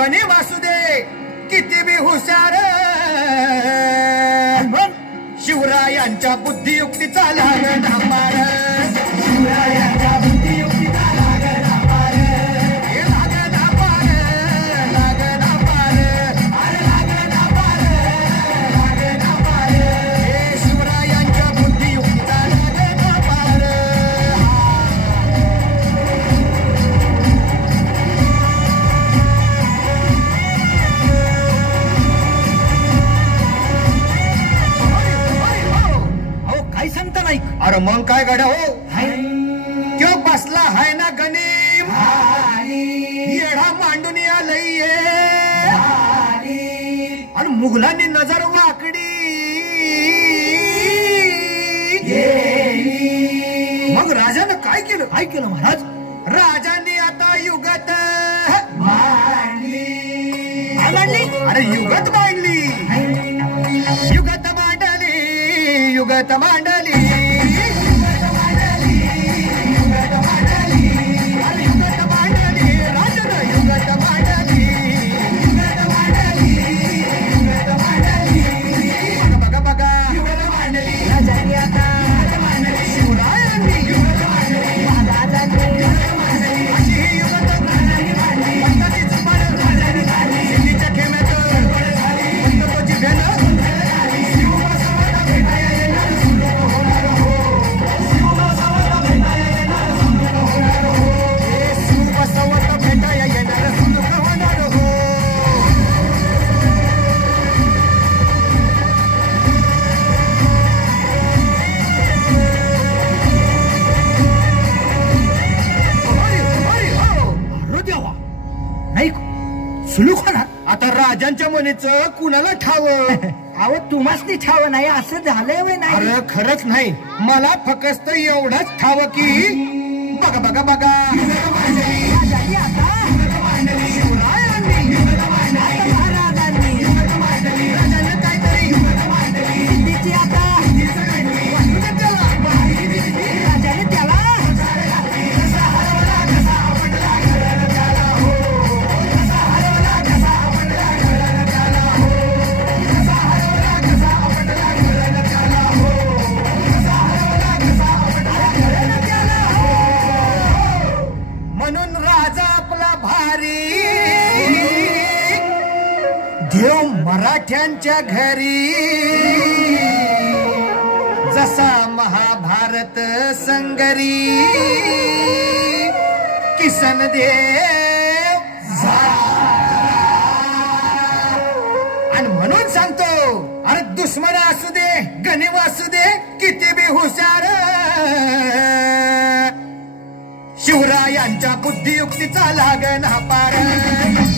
गणे वासुदे किती बी हुशार शिवरायांच्या बुद्धियुक्तीचा लागला पार शिवरायांच्या बुद्धियुक्तीचा लागला पार लागला पार लागला पार अरे लागला पार लागला पार शिवरायांच्या बुद्धियुक्तीचा लागला पार सांगता नाही अरे मग काय गड्या हो त्यो बसला हाय ना गणिम येडा मांडून आलंय आणि मुघलांनी नजर वाकडी मग राजानं काय केलं महाराज राजांनी आता युगत मांडली अरे युगत मांडली युगत मांडली युगत मांडली युगत मांडली युगत मांडली अरे युगत मांडली राजानं युगत मांडली युगत मांडली युगत मांडली बघा बघा युगत मांडली राजांनी आता युगत मांडली शिवरायांनी युगत मांडली महाराजांनी युगत मांडली अशी ही युगत मांडली पंताची पाड राजांनी झाली सिद्धीच्या खेम्यात पंततोची भेन आता राजांच्या मनेचं कुणाला ठाव अहो तुम्हाच ती ठाव नाही असं झालंय वे नाही अरे खरंच नाही मला फक्त एवढंच ठाव की बघा बघा बघा देव मराठ्यांच्या घरी जसा महाभारत संगरी किसन देव आणि म्हणून सांगतो अरे दुश्मन असू दे गणिम असू दे किती बी हुशार शिवरायांच्या बुद्धियुक्तीचा लागना पार